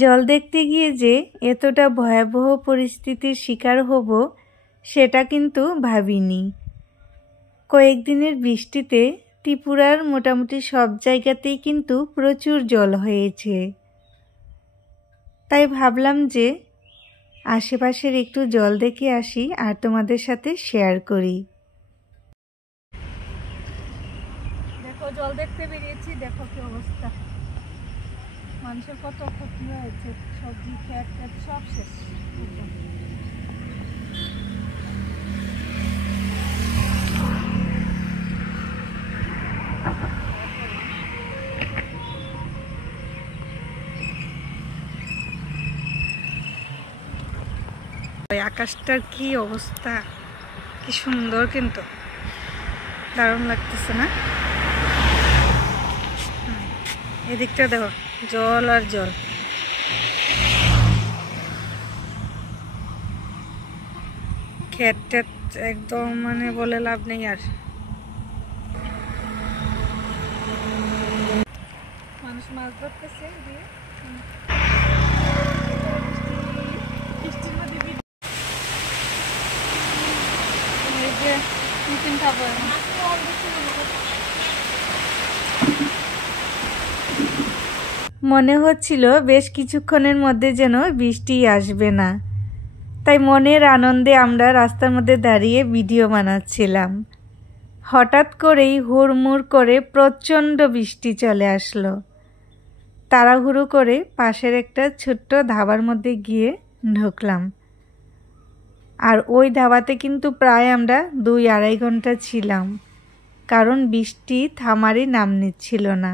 জল দেখতে গিয়ে যে এতটা ভয়াবহ পরিস্থিতির শিকার হব সেটা কিন্তু ভাবিনি। কয়েকদিনের বৃষ্টিতে ত্রিপুরার মোটামুটি সব জায়গাতেই কিন্তু প্রচুর জল হয়েছে। তাই ভাবলাম যে আশেপাশের একটু জল দেখে আসি আর তোমাদের সাথে শেয়ার করি। দেখো জল দেখতে বেরিয়েছি, দেখো কি অবস্থা, মানুষের কত ক্ষতি হয়েছে, সবজি খেত সব শেষ। আকাশটার কি অবস্থা, কি সুন্দর, কিন্তু দারুণ লাগতেছে না? এদিকটা দেখো, জল আর জল। ক্ষেত টেত একদম মানে বলে লাভ নেই আর। মানুষ মাছ ধরতেছে দিয়ে মনে হচ্ছিল বেশ কিছুক্ষণের মধ্যে যেন বৃষ্টি আসবে না। তাই মনের আনন্দে আমরা রাস্তার মধ্যে দাঁড়িয়ে ভিডিও বানাচ্ছিলাম। হঠাৎ করেই হুড়মুড় করে প্রচণ্ড বৃষ্টি চলে আসলো। তাড়াহুড়ো করে পাশের একটা ছোট্ট ধাবার মধ্যে গিয়ে ঢুকলাম। আর ওই ধাবাতে কিন্তু প্রায় আমরা 2-2.5 ঘন্টা ছিলাম, কারণ বৃষ্টি থামারই নাম নিচ্ছিল না।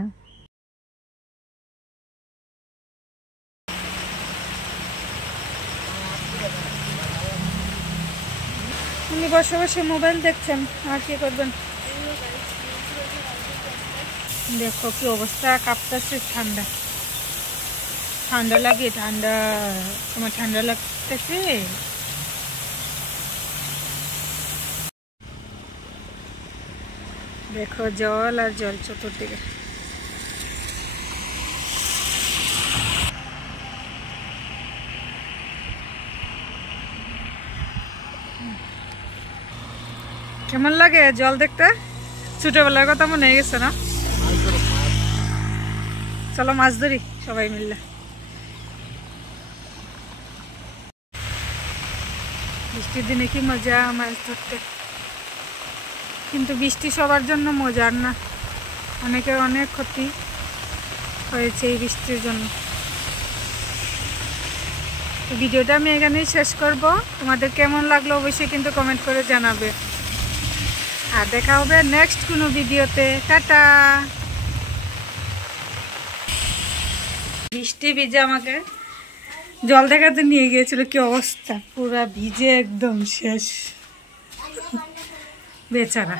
উনি বসে বসে মোবাইল দেখছেন, আর কি করবেন। দেখো কি অবস্থা, কাঁপতেছে, ঠান্ডা ঠান্ডা লাগে, ঠান্ডা, তোমার ঠান্ডা লাগতেছে? দেখো জল আর জল চতুর্দিকে। কেমন লাগে জল দেখতে? ছোটবেলার কথা মনে হয়ে গেছে না? চলো মাছ ধরি সবাই মিললে। বৃষ্টির দিনে কি মজা মাছ ধরতে, কিন্তু বৃষ্টি সবার জন্য মজার না, অনেকের অনেক ক্ষতি হয়েছে এই বৃষ্টির জন্য। ভিডিওটা আমি এখানেই শেষ করব। তোমাদের কেমন লাগলো অবশ্যই কিন্তু কমেন্ট করে জানাবে, আর দেখা হবে নেক্সট কোনো ভিডিওতে। টাটা। বৃষ্টি ভিজে আমাকে জল দেখাতে নিয়ে গিয়েছিল, কি অবস্থা, পুরা ভিজে একদম শেষ বেচারা।